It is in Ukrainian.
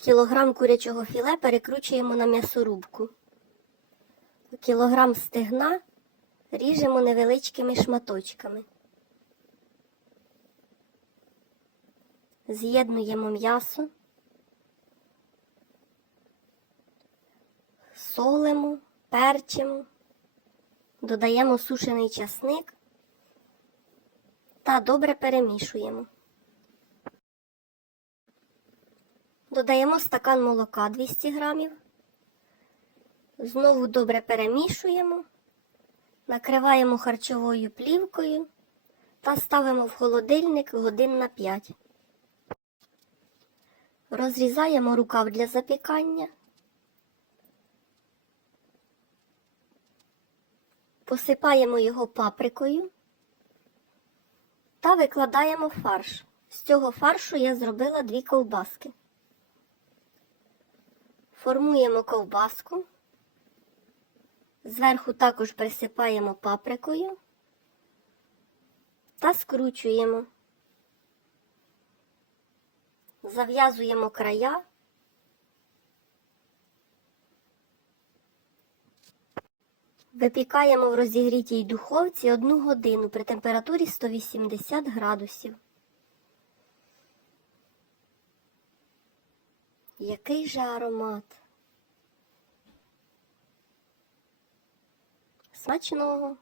Кілограм курячого філе перекручуємо на м'ясорубку. Кілограм стегна ріжемо невеличкими шматочками. З'єднуємо м'ясо, солимо, перчимо, додаємо сушений часник та добре перемішуємо. Додаємо стакан молока 200 грамів. Знову добре перемішуємо, накриваємо харчовою плівкою та ставимо в холодильник годин на 5. Розрізаємо рукав для запікання. Посипаємо його паприкою та викладаємо фарш. З цього фаршу я зробила дві ковбаски. Формуємо ковбаску. Зверху також присипаємо паприкою та скручуємо. Зав'язуємо края. Випікаємо в розігрітій духовці одну годину при температурі 180 градусів. Який же аромат? Смачного!